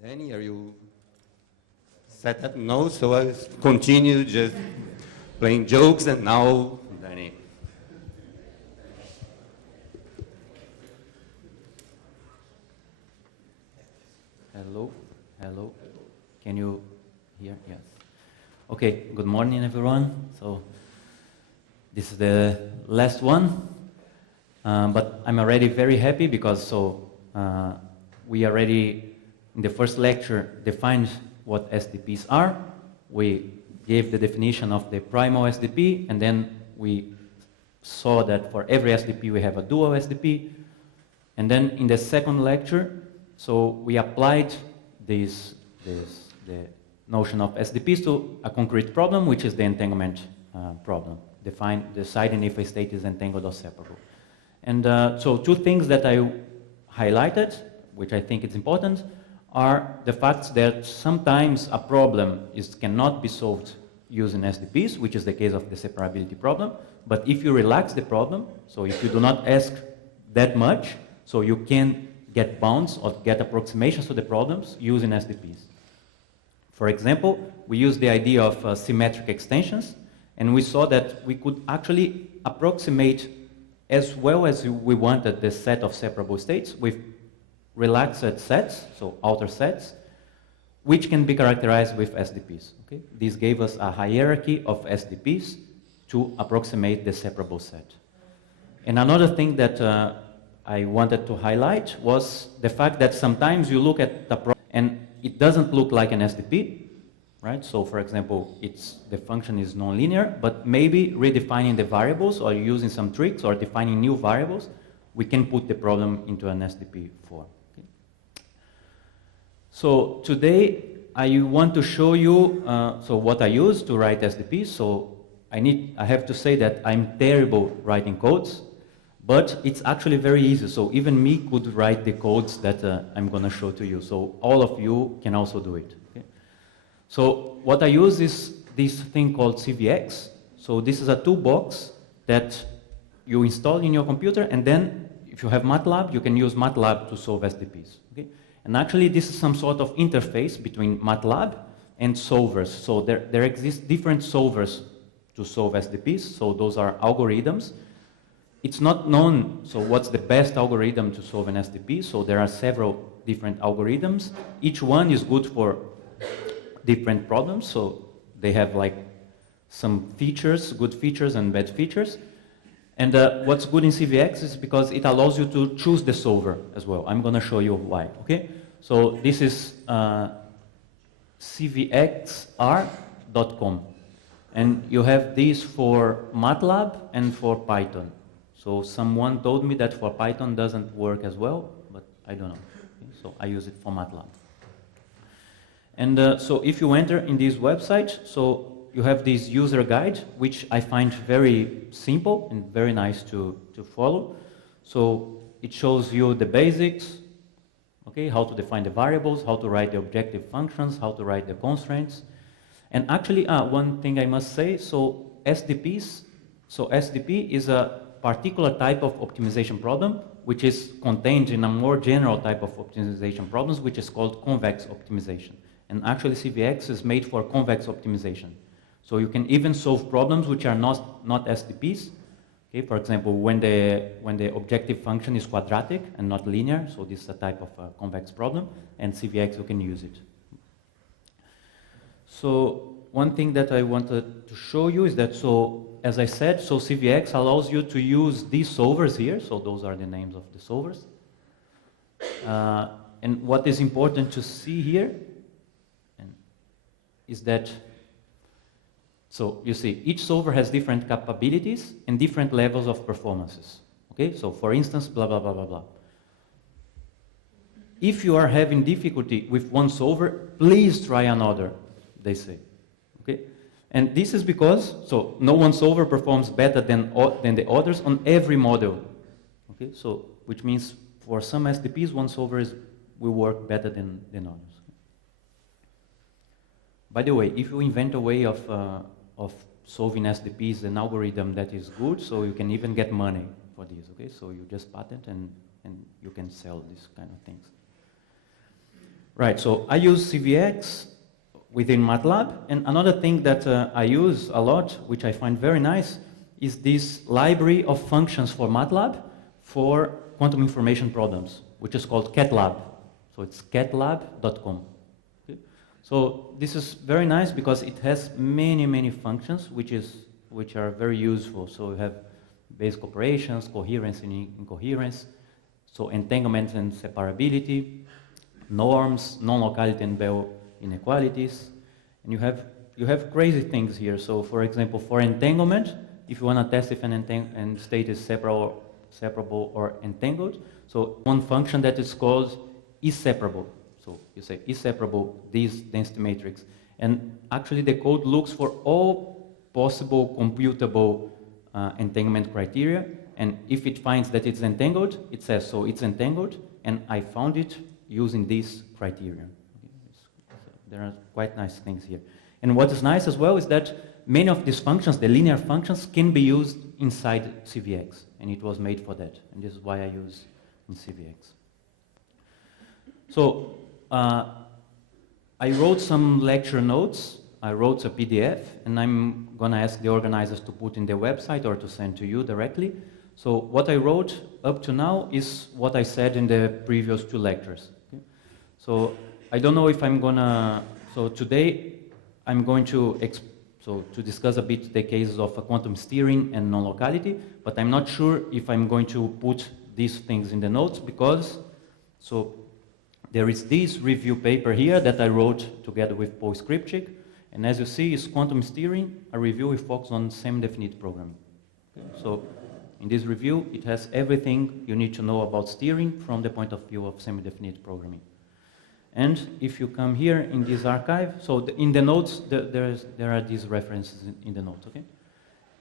Danny, are you set up? No, so I continue just playing jokes, and now Danny. Hello, hello. Can you hear? Yes. Okay, good morning, everyone. So this is the last one, but I'm already very happy because we already in the first lecture defined what SDPs are. We gave the definition of the primal SDP, and then we saw that for every SDP we have a dual SDP. And then in the second lecture, so we applied the notion of SDPs to a concrete problem, which is the entanglement problem. Deciding if a state is entangled or separable. And so two things that I highlighted, which I think is important, are the facts that sometimes a problem cannot be solved using SDPs, which is the case of the separability problem. But if you relax the problem, so if you do not ask that much, so you can get bounds or get approximations to the problems using SDPs. For example, we used the idea of symmetric extensions, and we saw that we could actually approximate as well as we wanted the set of separable states with relaxed sets, so outer sets, which can be characterized with SDPs. Okay? This gave us a hierarchy of SDPs to approximate the separable set. And another thing that I wanted to highlight was the fact that sometimes you look at the problem and it doesn't look like an SDP, right? So for example, the function is nonlinear, but maybe redefining the variables or using some tricks or defining new variables, we can put the problem into an SDP form. Okay? So today I want to show you what I use to write SDPs. So I have to say that I'm terrible writing codes, but it's actually very easy. So even me could write the codes that I'm going to show to you. So all of you can also do it. Okay? So what I use is this thing called CVX. So this is a toolbox that you install in your computer, and then if you have MATLAB, you can use MATLAB to solve SDPs. Okay? And actually this is some sort of interface between MATLAB and solvers. So there exist different solvers to solve SDPs. So those are algorithms. It's not known, so what's the best algorithm to solve an SDP? So there are several different algorithms. Each one is good for different problems. So they have like some features, good features and bad features. And what's good in CVX is because it allows you to choose the solver as well. I'm going to show you why. Okay? So this is cvxr.com. And you have these for MATLAB and for Python. So someone told me that for Python doesn't work as well, but I don't know. Okay? So I use it for MATLAB. And so if you enter in this website, so you have this user guide, which I find very simple and very nice to follow. So it shows you the basics, okay, how to define the variables, how to write the objective functions, how to write the constraints. And actually, one thing I must say, so SDPs, so SDP is a particular type of optimization problem, which is contained in a more general type of optimization problems, which is called convex optimization. And actually CVX is made for convex optimization. So you can even solve problems which are not SDPs. Okay, for example, when the objective function is quadratic and not linear, so this is a type of convex problem, and CVX you can use it. So one thing that I wanted to show you is that, so as I said, so CVX allows you to use these solvers here, so those are the names of the solvers. And what is important to see here is that, so you see, each solver has different capabilities and different levels of performances. Okay, so for instance, blah, blah, blah, blah, blah. If you are having difficulty with one solver, please try another, they say. Okay? And this is because, so no one solver performs better than the others on every model. Okay, so which means for some SDPs, one solver will work better than others. By the way, if you invent a way of solving SDPs, an algorithm that is good, so you can even get money for this. Okay, so you just patent and you can sell these kind of things. Right, so I use CVX within MATLAB, and another thing that I use a lot, which I find very nice, is this library of functions for MATLAB for quantum information problems, which is called CADLab. So it's CADLab.com. Okay? So this is very nice because it has many, many functions which are very useful. So you have basic operations, coherence and incoherence, so entanglement and separability, norms, non-locality and Bell inequalities, and you have crazy things here. So for example, for entanglement, if you want to test if an state is separable or entangled, so one function that is called is separable. So you say is separable this density matrix, and actually the code looks for all possible computable entanglement criteria, and if it finds that it's entangled, it says so it's entangled, and I found it using this criterion. There are quite nice things here. And what is nice as well is that many of these functions, the linear functions, can be used inside CVX, and it was made for that, and this is why I use in CVX. So I wrote some lecture notes, I wrote a PDF, and I'm going to ask the organizers to put in their website or to send to you directly. So what I wrote up to now is what I said in the previous 2 lectures. Okay? So I don't know if I'm going to, so today I'm going to discuss a bit the cases of quantum steering and non-locality, but I'm not sure if I'm going to put these things in the notes because, so there is this review paper here that I wrote together with Paul Skripczyk, and as you see, is quantum steering, a review with focus on semi-definite programming. Okay? So in this review, it has everything you need to know about steering from the point of view of semi-definite programming. And if you come here in this archive, so in the notes, there are these references in the notes, okay?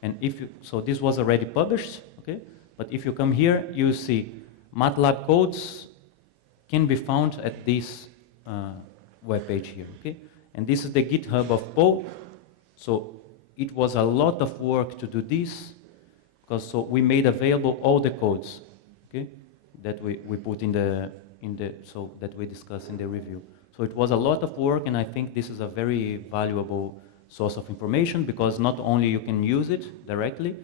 And so this was already published, okay? But if you come here, you see MATLAB codes can be found at this webpage here, okay? And this is the GitHub of Paul. So it was a lot of work to do this, because so we made available all the codes, okay? That we put so that we discuss in the review. So it was a lot of work, and I think this is a very valuable source of information because not only you can use it directly,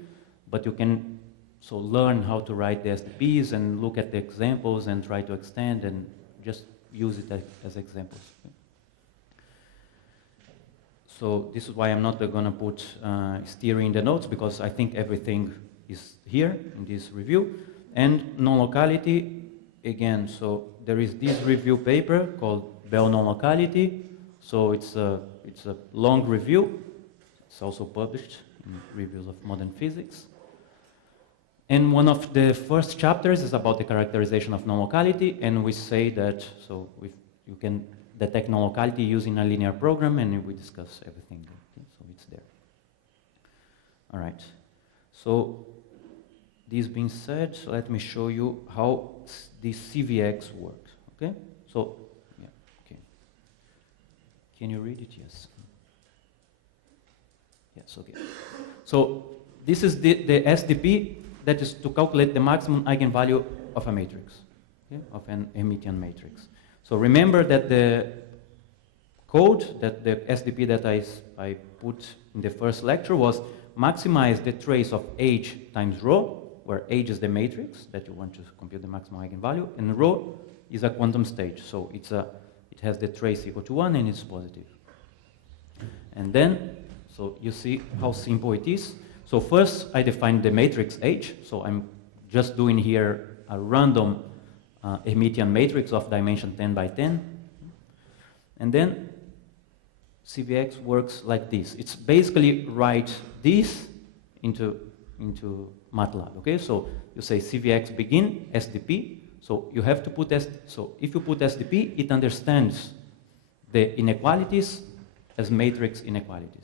but you can so learn how to write the SDPs and look at the examples and try to extend and just use it as examples. So this is why I'm not going to put steering in the notes because I think everything is here in this review. And non-locality, again, so there is this review paper called Bell non-locality. So it's a long review. It's also published in Reviews of Modern Physics. And one of the first chapters is about the characterization of non-locality, and we say that so you can detect non-locality using a linear program, and we discuss everything. Okay? So it's there. All right. So this being said, let me show you how this CVX works. Okay. So yeah. Okay. Can you read it? Yes. Yes. Okay. So this is the SDP. That is to calculate the maximum eigenvalue of a matrix, okay? Of an Hermitian matrix. So remember that the code, that the SDP that I put in the first lecture was maximize the trace of H times rho, where H is the matrix that you want to compute the maximum eigenvalue, and rho is a quantum state. So it has the trace equal to 1 and it's positive. And then, so you see how simple it is. So first, I define the matrix H. So I'm just doing here a random Hermitian matrix of dimension 10 by 10. And then CVX works like this. It's basically write this into MATLAB. Okay, so you say CVX begin SDP. So you have to put so if you put SDP, it understands the inequalities as matrix inequalities.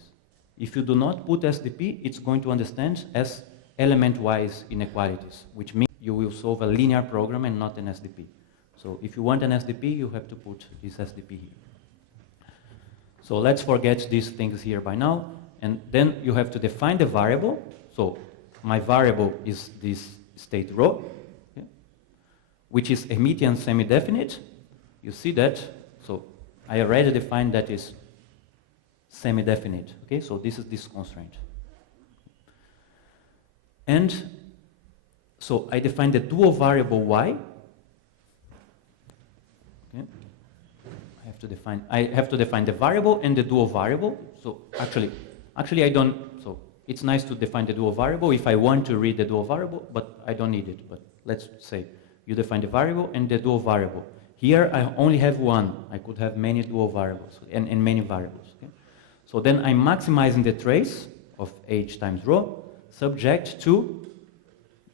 If you do not put SDP, it's going to understand as element-wise inequalities, which means you will solve a linear program and not an SDP. So if you want an SDP, you have to put this SDP here. So let's forget these things here by now, and then you have to define the variable. So my variable is this state rho, okay, which is Hermitian semi-definite. You see that? So I already defined that is semi-definite. Okay, so this is this constraint. And so I define the dual variable y. Okay. I have to define the variable and the dual variable. So actually I don't. So it's nice to define the dual variable if I want to read the dual variable, but I don't need it. But let's say you define the variable and the dual variable. Here I only have one. I could have many dual variables and many variables. Okay? So then I'm maximizing the trace of h times rho, subject to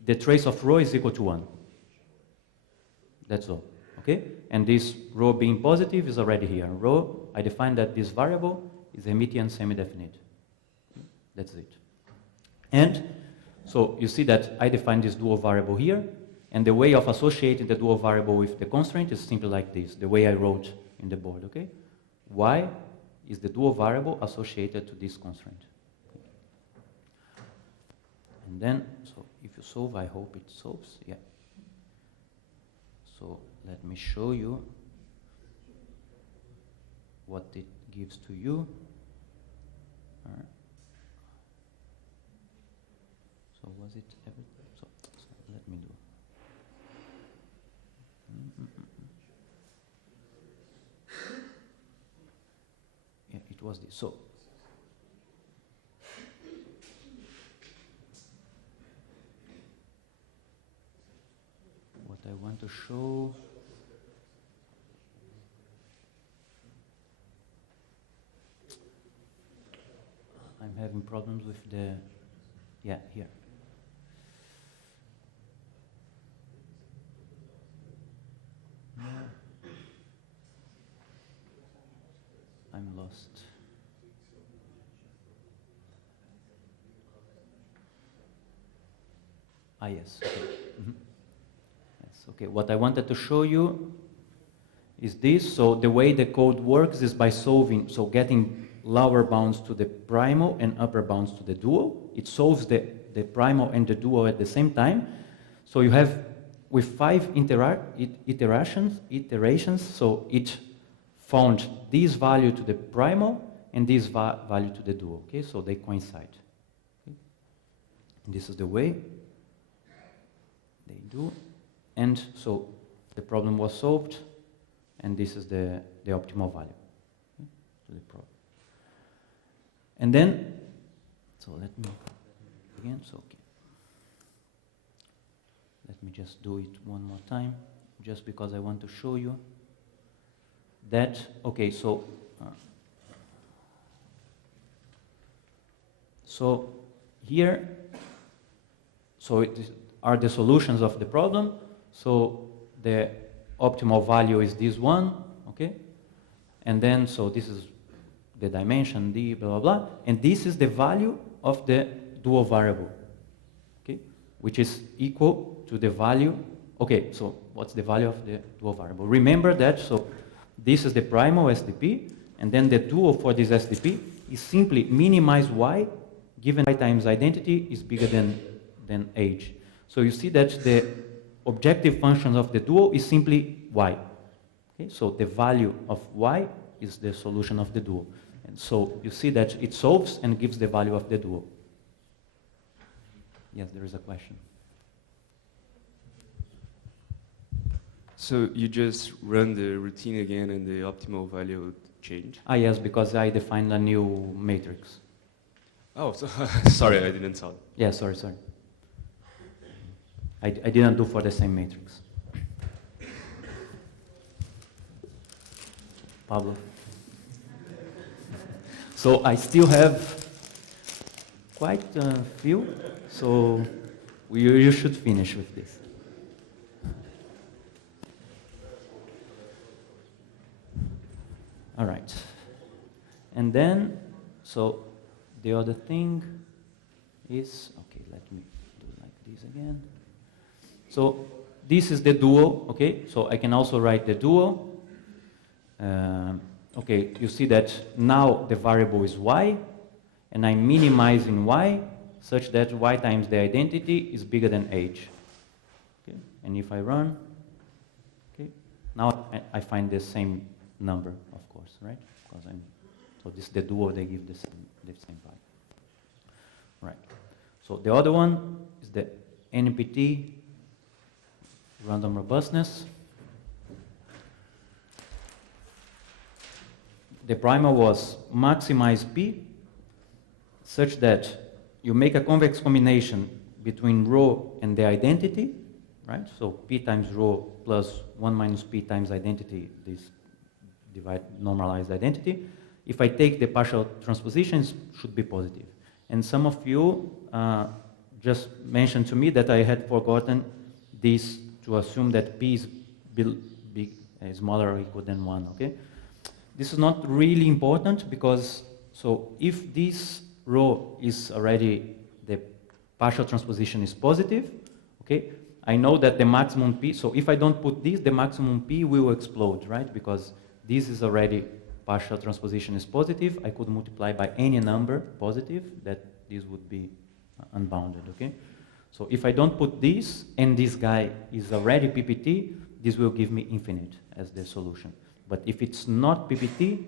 the trace of rho is equal to 1. That's all. Okay? And this rho being positive is already here. Rho, I define that this variable is Hermitian semi-definite. That's it. And so you see that I define this dual variable here, and the way of associating the dual variable with the constraint is simply like this, the way I wrote in the board. Okay? Y is the dual variable associated to this constraint. And then, so if you solve, I hope it solves. Yeah. So let me show you what it gives to you. All right. So was it everything? So let me do. Yeah, it was this. So what I want to show. I'm having problems with the, yeah, here. I'm lost. Ah, yes. Okay. Mm-hmm. Yes, okay. What I wanted to show you is this. So the way the code works is by solving, so getting lower bounds to the primal and upper bounds to the dual. It solves the primal and the dual at the same time. So you have, with 5 iterations, so it found this value to the primal and this value to the dual. Okay, so they coincide. Okay? And this is the way they do. And so the problem was solved, and this is the optimal value, okay, to the problem. And then, so let me again. So okay. Let me just do it one more time, just because I want to show you that, okay, so here, so it are the solutions of the problem. So the optimal value is this one, okay? And then, so this is the dimension d, blah, blah, blah. And this is the value of the dual variable, okay? Which is equal to the value, okay, so what's the value of the dual variable? Remember that, so this is the primal SDP, and then the dual for this SDP is simply minimize y, given y times identity is bigger than h. So you see that the objective function of the dual is simply y. Okay, so the value of y is the solution of the dual. And so you see that it solves and gives the value of the dual. Yes, there is a question. So you just run the routine again and the optimal value would change? Ah, yes, because I defined a new matrix. Oh, so sorry, I didn't saw it. Yeah, sorry. I didn't do for the same matrix. Pablo. So I still have quite a few, so you should finish with this. All right. And then, so the other thing is, okay, let me do like this again. So this is the dual, okay? So I can also write the dual. Okay, you see that now the variable is y, and I'm minimizing y such that y times the identity is bigger than h. Okay? And if I run, okay, now I find the same number, of course. right? Because so this is the duo, they give the same value. Right. So the other one is the NPT random robustness. The primer was maximize P such that you make a convex combination between rho and the identity, right? So P times rho plus 1 minus P times identity, this divide normalized identity. If I take the partial transpositions, should be positive. And some of you just mentioned to me that I had forgotten this to assume that P is smaller or equal than 1, okay? This is not really important because, so if this rho is already, the partial transposition is positive, okay? I know that the maximum P, so if I don't put this, the maximum P will explode, right? Because this is already partial transposition is positive. I could multiply by any number positive, that this would be unbounded, okay? So if I don't put this, and this guy is already PPT, this will give me infinite as the solution. But if it's not PPT,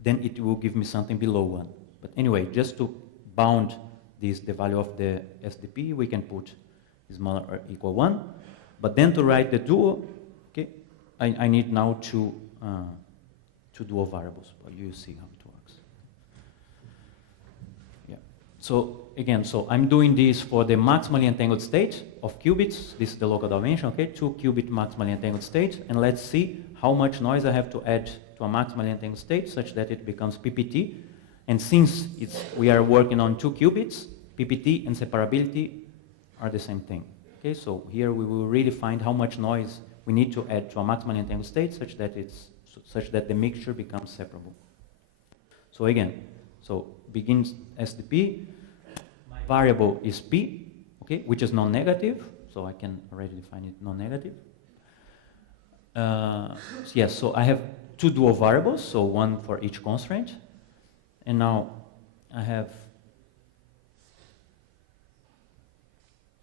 then it will give me something below 1. But anyway, just to bound this, the value of the SDP, we can put smaller or equal 1. But then to write the duo, okay, I need now two dual variables. But you see how it works. Yeah. So again, so I'm doing this for the maximally entangled state of qubits. This is the local dimension, okay? 2 qubit maximally entangled state. And let's see how much noise I have to add to a maximally entangled state such that it becomes PPT. And since we are working on 2 qubits, PPT and separability are the same thing. Okay, so here we will really find how much noise we need to add to a maximally entangled state such that the mixture becomes separable. So again, so begins SDP. My variable is P, okay, which is non-negative. So I can already define it non-negative. Yes, so I have 2 dual variables, so one for each constraint. And now I have,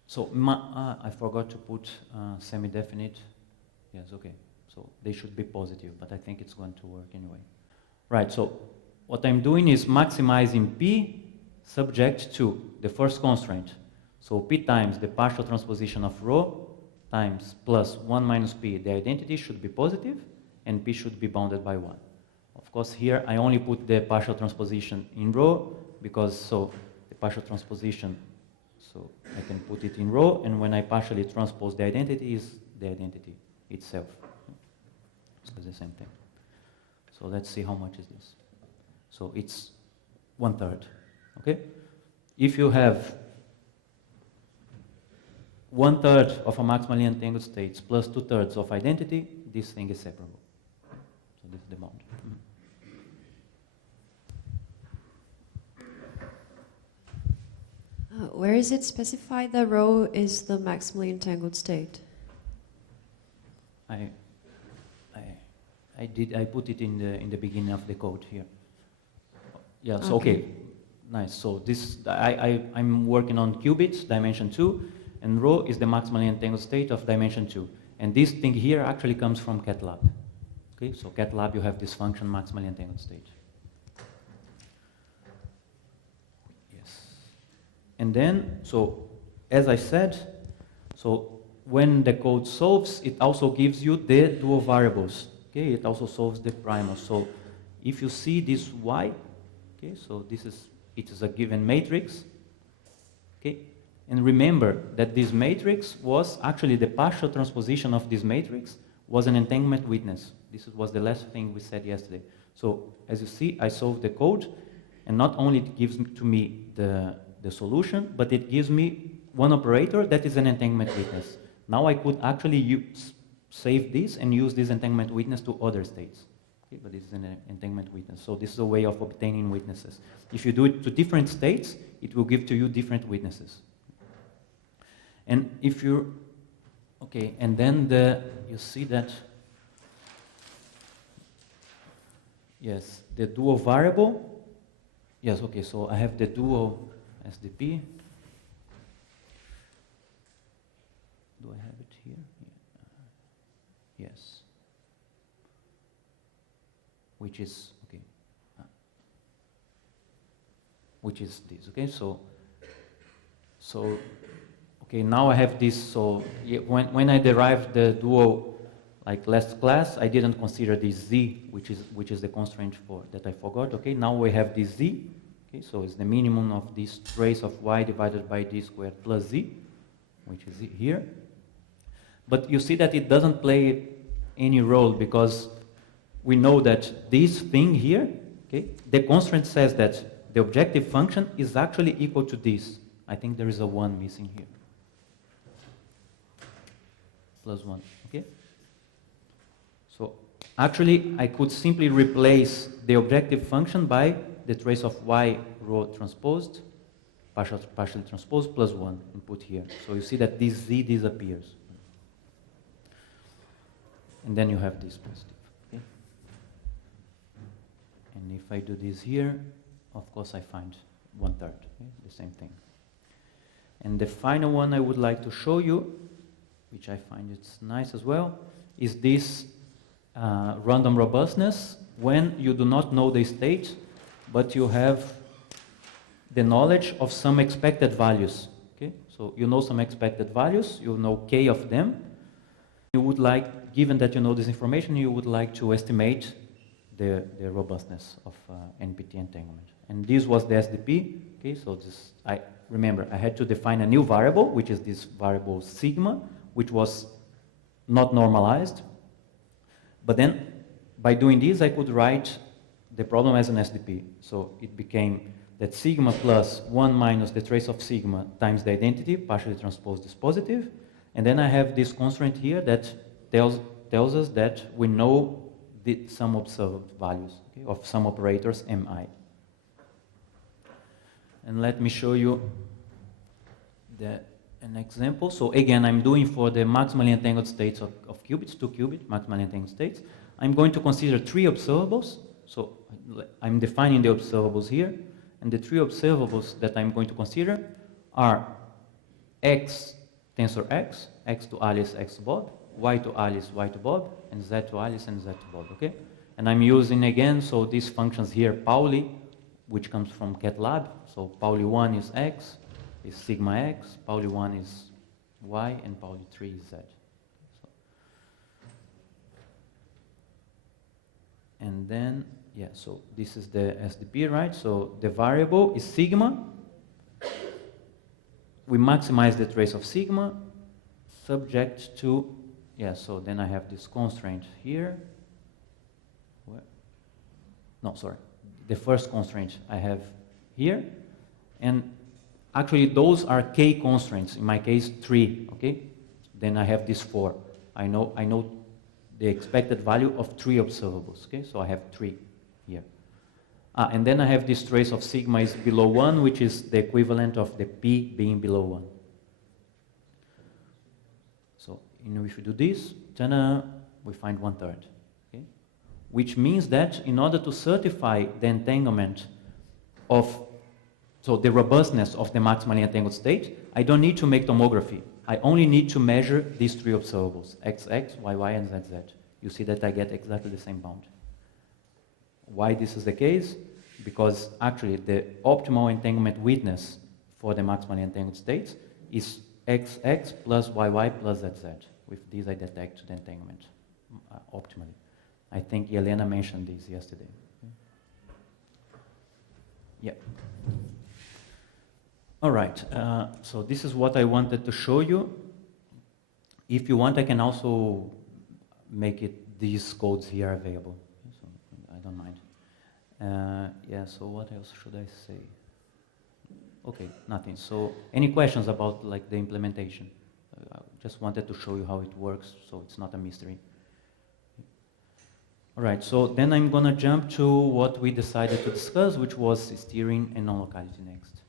so I forgot to put semi-definite. Yes, okay. So they should be positive, but I think it's going to work anyway. Right, so what I'm doing is maximizing P subject to the first constraint. So P times the partial transposition of rho times plus 1 minus P, the identity should be positive, and P should be bounded by 1. Of course, here I only put the partial transposition in rho, because so the partial transposition, so I can put it in rho, and when I partially transpose the identity is the identity itself. So it's the same thing. So let's see how much is this. So it's 1/3, okay? If you have 1/3 of a maximally entangled state plus 2/3 of identity, this thing is separable. So this is the bound. Where is it specified the rho is the maximally entangled state? I put it in the beginning of the code here. Yes, okay. Nice. So this I'm working on qubits, dimension 2, and rho is the maximally entangled state of dimension 2. And this thing here actually comes from CADLab. Okay, so CADLab you have this function maximally entangled state. And then, so as I said, so when the code solves, it also gives you the dual variables. Okay, it also solves the primal. So if you see this Y, okay, so it is a given matrix. Okay, and remember that this matrix was actually the partial transposition of this matrix was an entanglement witness. This was the last thing we said yesterday. So as you see, I solved the code, and not only it gives to me the solution, but it gives me one operator that is an entanglement witness. Now I could actually save this and use this entanglement witness to other states. Okay, but this is an entanglement witness. So this is a way of obtaining witnesses. If you do it to different states, it will give to you different witnesses. And if you're, okay, and then you see that, yes, the dual variable, yes, okay, so I have the dual SDP. Do I have it here? Yes. which is, okay, which is this, okay? So, okay, now I have this, so when I derived the dual, like last class, I didn't consider this z, which is the constraint that I forgot, okay? Now we have this z, okay, so it's the minimum of this trace of y divided by d squared plus z, which is here. But you see that it doesn't play any role because we know that this thing here, okay, the constraint says that the objective function is actually equal to this. I think there is a 1 missing here. Plus 1, okay? So actually, I could simply replace the objective function by the trace of y rho transposed, partially transposed, plus 1, and put here. So you see that this z disappears. And then you have this positive. Okay? And if I do this here, of course I find 1/3, okay? The same thing. And the final one I would like to show you, which I find it's nice as well, is this random robustness when you do not know the state, but you have the knowledge of some expected values. Okay? So you know some expected values, you know k of them. You would like, given that you know this information, you would like to estimate the robustness of NPT entanglement. And this was the SDP. Okay, so this, remember, I had to define a new variable, which is this variable sigma, which was not normalized. But then, by doing this, I could write the problem as an SDP. So it became that sigma plus 1 minus the trace of sigma times the identity, partially transposed is positive. And then I have this constraint here that tells us that we know some observed values, okay, of some operators mi. And let me show you an example. So again, I'm doing for the maximally entangled states of qubits, 2 qubit maximally entangled states. I'm going to consider 3 observables. So I'm defining the observables here. And the 3 observables that I'm going to consider are x tensor x, x to Alice, x to Bob, y to Alice, y to Bob, and z to Alice and z to Bob, okay? And I'm using again, so these functions here, Pauli, which comes from CADLab. So Pauli 1 is x, is sigma x, Pauli 1 is y, and Pauli 3 is z. So. And then, yeah, so this is the SDP, right? So the variable is sigma. We maximize the trace of sigma, subject to, yeah, so then I have this constraint here. No, sorry. The first constraint I have here. And actually, those are k constraints. In my case, 3, okay? Then I have this 4. I know the expected value of 3 observables, okay? So I have 3 here. And then I have this trace of sigma is below 1, which is the equivalent of the p being below 1. So if we do this, then we find 1/3, okay? Which means that in order to certify the entanglement of, so the robustness of the maximally entangled state, I don't need to make tomography. I only need to measure these 3 observables, xx, yy, and zz. You see that I get exactly the same bound. Why this is the case? Because actually the optimal entanglement witness for the maximally entangled states is xx plus yy plus zz. With this I detect the entanglement optimally. I think Elena mentioned this yesterday. Yeah. All right, so this is what I wanted to show you. If you want, I can also make these codes here available. So I don't mind. Yeah, so what else should I say? Okay, nothing. So any questions about like the implementation? I just wanted to show you how it works, so it's not a mystery. All right, so then I'm gonna jump to what we decided to discuss, which was steering and non-locality next.